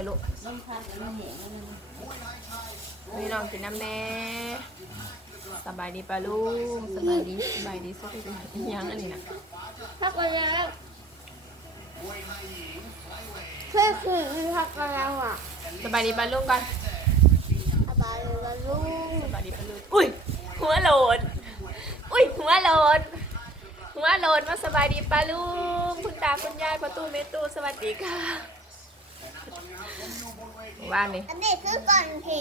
นะลูกลมพัดแล้วมันแห้งแล้วมันพี่น้องกินน้ำแน่สบายดีปะลุงสบายดีสบายดีสุดเลยยังอันนี้นะพักกันแล้วเพื่อคือพักกันแล้วอะสบายดีปะลุงก่อนสบายเลยละลูกสบายดีปะลุงอุ้ยหัวโหลนอุ้ยหัวโหลนหัวโหลนมาสบายดีปะลุงคุณตาคุณยายประตูเมตูสวัสดีค่ะ ว่านนี่อันนี้คือก่อนผี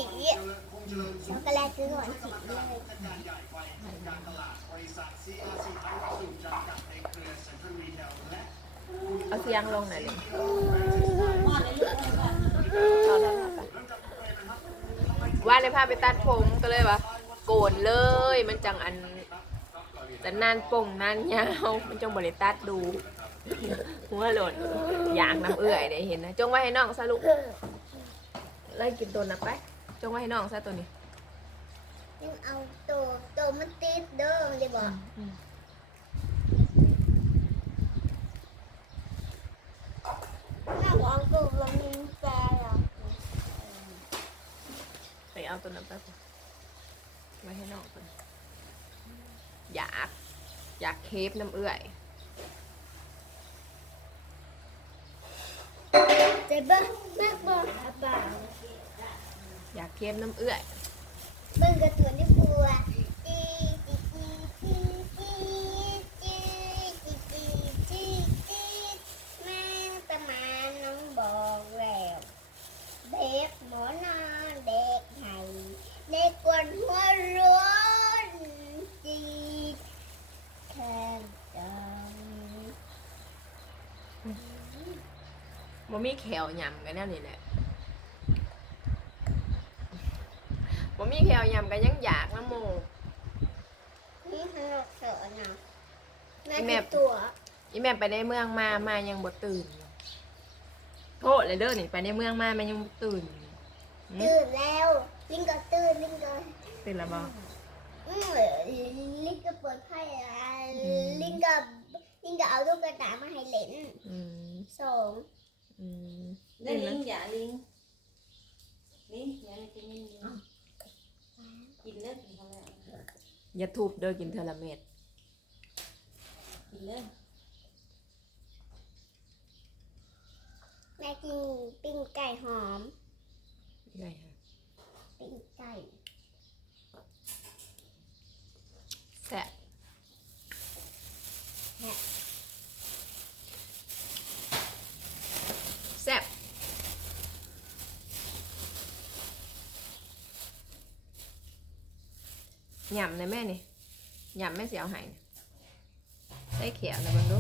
ช็อกโกแลตคือก่อนผีเลยเอาเสียงลงหน่อยเลยมาในลูกมันก็เอาได้ค่ะไปว่าในพาไปตัดผมก็เลยว่าโกนเลย มันจังอันแต่นานป่งนานยาว มันจังบริตัดดู หัวโหลดอยากน้ำเอื่อยได้เห็นนะจงไว้ให้น้องซะลูกไล่กินตัวนะไป จงไว้ให้น้องซะตัวนี้ยังเอาตัวตัวมันติดเด้อเลยบอกแม่บอกตัวมันมีแฟนหรอไปเอาตัวนั้นไปก่อนไว้ให้น้องตัวนี้อยาก อยากเคฟน้ำเอื่อย เจ็บบ้างแม่บอกอาบ่าอยากเค็มน้ำเอื้อย เบิ้งกระตุ้นที่ครัว บ่มีแขวยำกันแน่นี่แหละบ่มีแขวยำกันยังอยากน้ำโมนี่ขนมเสือนะแม่แม่คือตัวอีแม่ไปในเมืองมามายังบ่ตื่นอยู่โทษเลยเด้อนี่ไปในเมืองมามันยังบ่ตื่นอยู่หืมตื่นแล้วลิงก็ตื่นลิงก็ตื่นแล้วบ่อืมลิงก็เปิดไพ่อะลิงก็ลิงก็เอาลูกกระตายมาให้เล่นอืมสอง อืมได้ลิงอย่าลิงลิงอย่าไม่กินลิงกินเลิกกินเขาแล้วอย่าทุบเด้อกินเทอละเม็ดกินเลิกแม่กินปิ้งไก่หอมได้ฮะปิ้งไก่ แซ่บแซ่บ หยำเลยแม่นี่หยำแม่เสียวหายได้เขียวนะเบังดู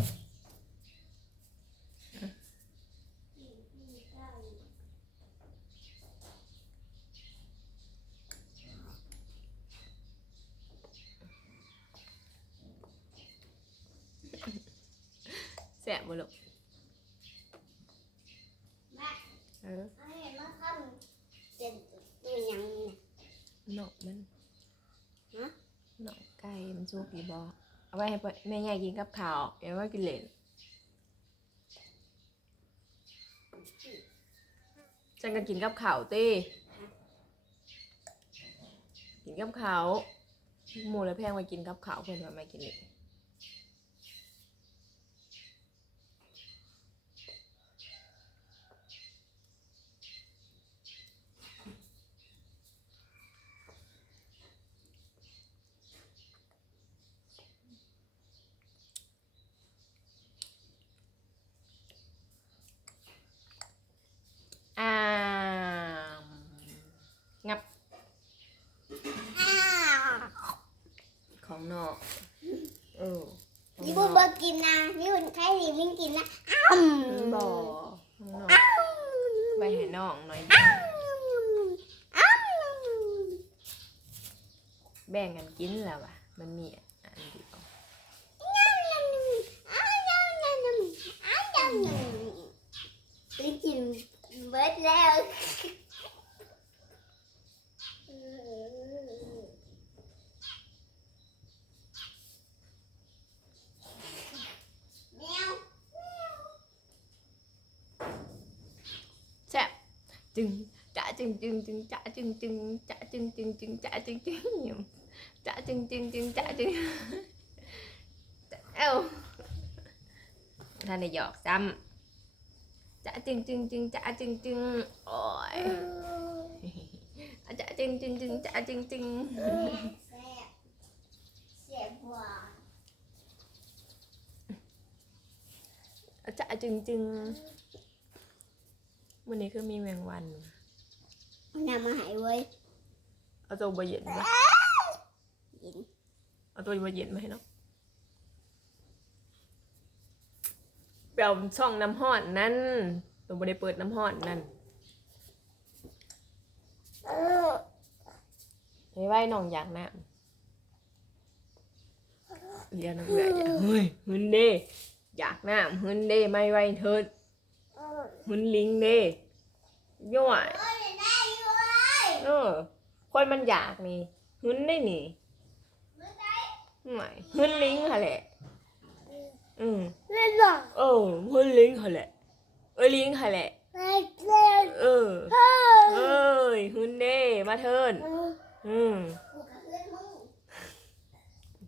แซ่บบ่ลูกแม่เออเอาเห็นว่าข้ามเป็นตัวยังนี่หนอกมันฮะหนอก สุกดีบอเอาไว้ให้แม่ใหญ่กินกับข้าวเอาไว้กินเล่นจันก็กินกับข้าวตีกินกับข้าวหมูแล้วแพงมากินกับข้าวเพื่อนว่าไม่กินเล่น เออ นี่บุเบอกกินนะนี่คนไข้ดีวิ่งกินนะอ้ำ chừng, chả chừng chừng chừng, chả chừng chừng, chả chừng chừng chừng, chả chừng chừng nhiều. Chả chừng chừng chừng, chả chừng eo. Thằng này giọt xăm. Chả chừng chừng chừng, chả chừng chừng. Ôi. Chả chừng chừng chừng, chả chừng chừng. Chả chừng chừng. วานจะจึงจึงวันนี้คือมีแมงวันนำมาให้เว้ยเอาตัวบะเย็นมายินเอาตัวบะเย็นมาให้เนาะเปล่าช่องน้ำห้อนนั่นตัวบได้เปิดน้ำห้อนนั่นไปไหว้น้องอยากน้ำเรียนน้ำเบื่ออย่าเฮ้ยหึนเด้อยากน้ำหึนเด้ไม่ไหวเถิด หึนลิงเด้ย่อยโอ้ยได้อยู่เว้ยเออคนมันอยากนี่หึนได้นี่ไม่ได้ไม่หึนลิงค่ะแหละอืมเล่นหรอเออหึนลิงค่ะแหละเออลิงค่ะแหละไม่เล่นเออเอ้ยหึนเด้มาเทินอืมกูกับเพื่อนมึง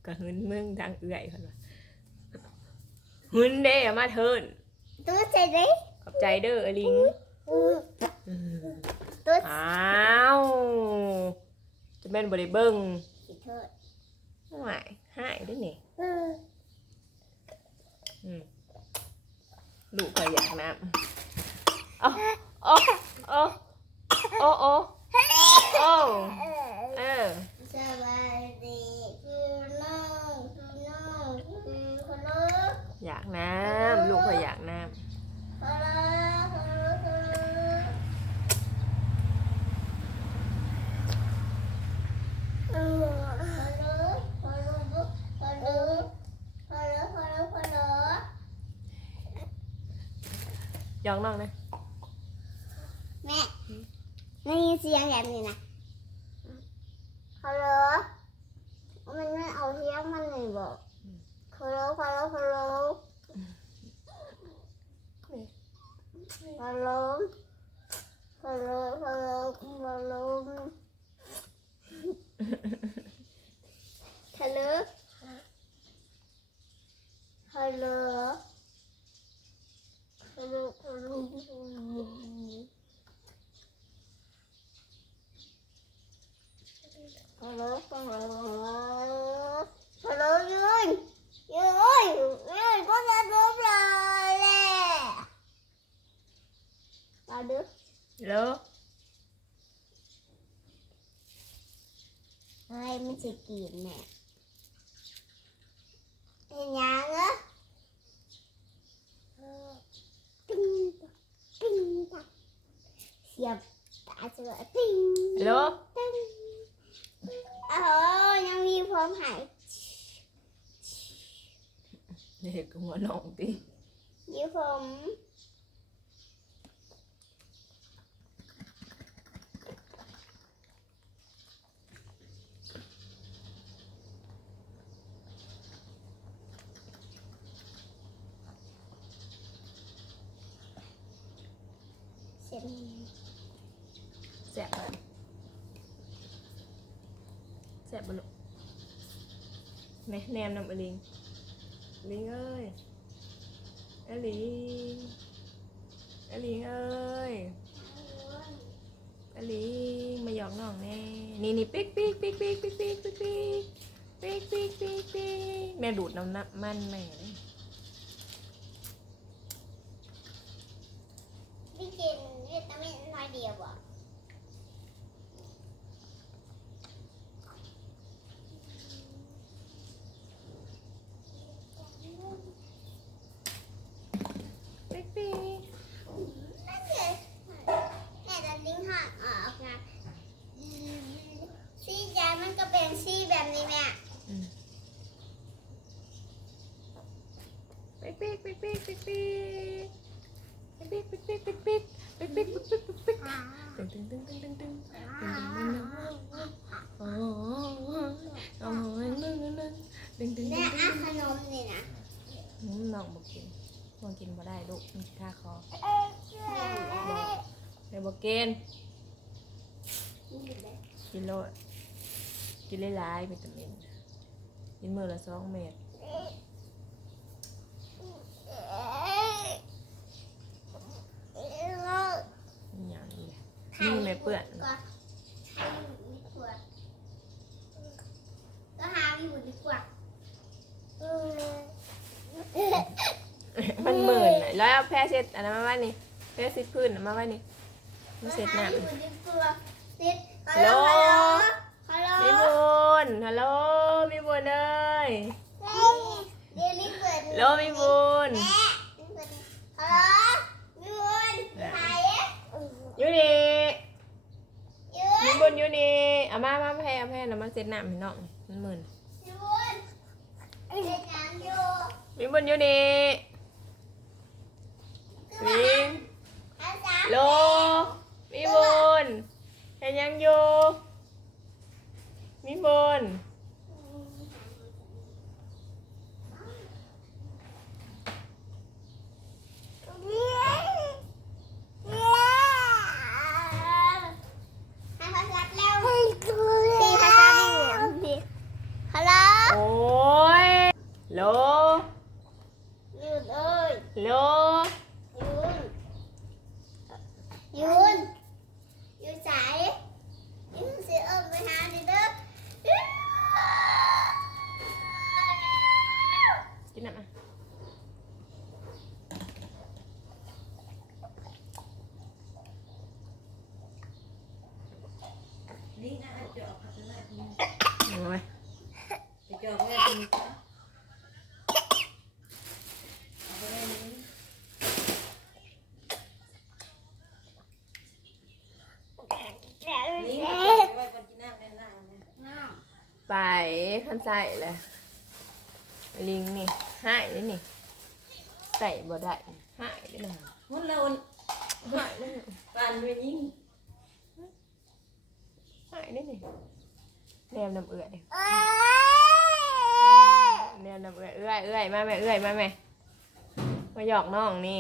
ก็หึนมึงทางเอื่อยคนว่าหึนเด้มาเทินตัวใจดิข อบใจเด้อเออลิงอืมตัวอ้าวจะแม่นบ่ได้เบิ่งสิเถิดห่วยหายได้นี่อืมลูกก็อยากน้ำโอ้โอ้โอ้โอ้โอ้โอ้เออสวัสดีพี่น้องพี่น้องพี่คนรู้อยากน้ำลูกก็อยากน้ คนรู้คนรู้คนรู้เออคนรู้คนรู้คนรู้คนรู้คนรู้คนรู้ำ ยองน้องนะแม่ได้ยินเสียงแบบนี้นะฮัลโหลมันไม่เอาเสียงมันเลยบอกฮัลโหลฮัลโหลฮัลโหลฮัลโหลฮัลโหลฮัลโหลฮัลโหลฮัลโหลฮัลโหล ฮัลโหลฮัลโหลฮัลโหลฮัลโหลฮัลโหลยืนยืนยืนก็จะดูเลยแหละมาดูแล้วเฮ้มันจะกินแม่ hello, tinh Alo Ôi, ờ, Nam Vy phóng hải Để cũng có nồng Như phóng เด็กหัวน้องติมีผมเสร็จแสบบ่แสบบ่ลูกแม่แนมนำอลิงลิงเอ้ยอลิงอลิงเอ้ยอลิงมาหยอกน้องแน่นี่นี่ปิ๊กปิ๊กปิ๊กปิ๊กปิ๊กปิ๊กปิ๊กปิ๊กปิ๊กปิ๊กปิ๊กปิ๊กแม่ดูดน้ำน้ำมันแม่เลย พี่กินวิตามินน้อยเดียวอะ ปิ๊กปิ๊ก นั่นเลยแม่จะลิงห่างออกนะซีจานมันก็เป็นซีแบบนี้แม่ ปิ๊กปิ๊กปิ๊กปิ๊กปิ๊กปิ๊กปิ๊กปิ๊กปิ๊กปิ๊กปิ๊กปิ๊กปิ๊กปิ๊กปิ๊กปิ๊กปิ๊กตึงตึงตึงตึงตึงตึงตึงตึงตึงโอ้โหโอ้โหตึงตึงตึงตึงตึงแม่อะขนมนี่นะน้องบอกกินน้องกินมาได้ลูกมันค่าคอแม่ในบอกเกณฑ์นี่เด้อกินโลดกินหลายๆวิตามินกินมื้อละสองเม็ด เอ้ย อหย่างนี้ นี่ไม่เปื้อนก็ให้อยู่ดีกว่าก็หาอยู่ดีกว่าเออมันหมื่นน่ะแล้วเอาแพร่เช็ดอันนั้นมาไว้นี่แพร่เช็ดพื้นน่ะมาไว้นี่มาเช็ดน้ำ อยู่ดีกว่าเซ็ต ฮัลโหล ฮัลโหล มีบุญฮัลโหลมีบุญเอ้ย เดี๋ยวรีบเปิด ฮัลโหลมีบุญ แม่ฮัลโหลมีบุญไหน อยู่นี่ ยื มี น บุญอยู่นี่เอามามาแพร่เอาแพร่น่ะมาเช็ดน้ำให้น้องมันหมื่นมีบุญเด็กยังอยู่มีบุญอยู่นี่วิงอาจารโลมีบุญเห็นยังอยู่มีบุญ ให้ภาษาแล้วพี่ภาษาดีฮัลโหล โอ้ยโล ยืนเอ้ย โล ยืน ยืนยืนสายยืนเสียเอิมไปหาดิเด้อ กินน้ำอะ นี่นะเจาะพัฒนาที โอ้ย ไปเจาะแม่ทีจ้ะเอาไปเลยนี่นี่ไปไว้บนที่นั่งแน่นั่งนะ ไป ขันใส่เลยลิงนี่หายเลยนี่ใส่บ่ได้หายเลยนะมันเราหายเลยปานด้วยยิ่งหายเลยนี่แนมน้ำเอื่อยแนมน้ำเอื่อยเอื่อยเอื่อยมาแม่เอื่อยมาแม่มาหยอกน้องนี่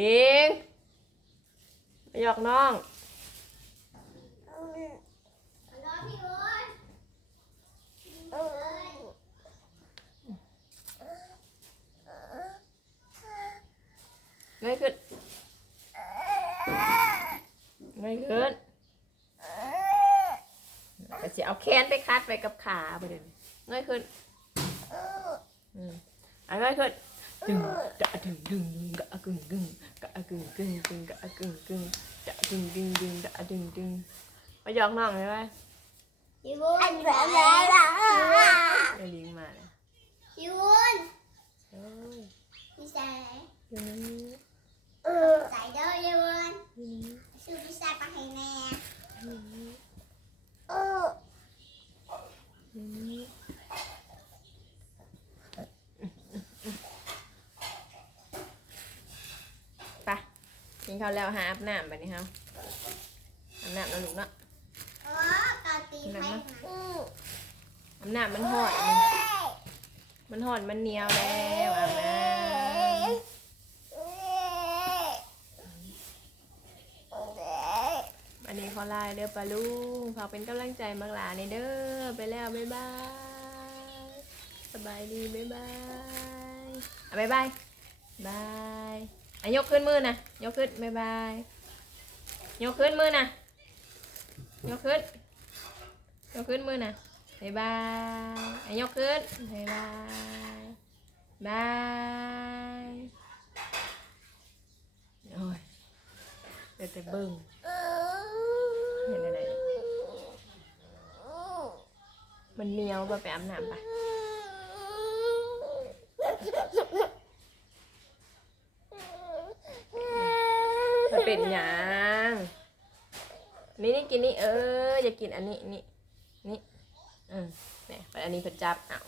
ลิงมาหยอกน้อง เงยขึ้นเงยขึ้นก็จะเอาแขนไปคัดไปกับขาไปเดี๋ยวนี้เงยขึ้นอืมอะเงยขึ้นดึงกะดึงดึงดึงกะกึ่งกึ่งกะกึ่งกึ่งกึ่งกะกึ่งกึ่งกะดึงดึงดึงกะดึงดึงมาหยอกน้องเลยว่ายูนแบบแล้วไอ้ลิงมาเลยยูนโอ้ยพี่ชายอยู่นี่ ใส่เด้อยูนอยู่นี่ซื้อพี่ชายไปให้แม่อยู่นี่อยู่นี่ไปกินข้าวแล้วหาอาบน้ำไปนี่ครับอาบน้ำแล้วลูกเนาะอ๋อตอนตีไพ่นะอาบน้ำมันหอดมันมันหอดมันเหนียวแล้วอาบน้ำ อันนี้ขอไลน์เด้อปลาลุงฝากเป็นกำลังใจมากหลาในเด้อไปแล้วบ๊ายบายสบายดีบ๊ายบายอะบ๊ายบายบายอะยกขึ้นมือนะยกขึ้นบ๊ายบายยกขึ้นมือนะยกขึ้นยกขึ้นมือนะบายบายอะยกขึ้นบายบายบายโอ้ยเดี๋ยวแต่เบิ้งเห็นอะไร มันเหนียวไปไปอาบน้ำปะมันเป็นหยางนี่นี่กินนี่เอออย่ากินอันนี้นี่นี่อืมเนี่ยอันนี้เพิ่นจับเอา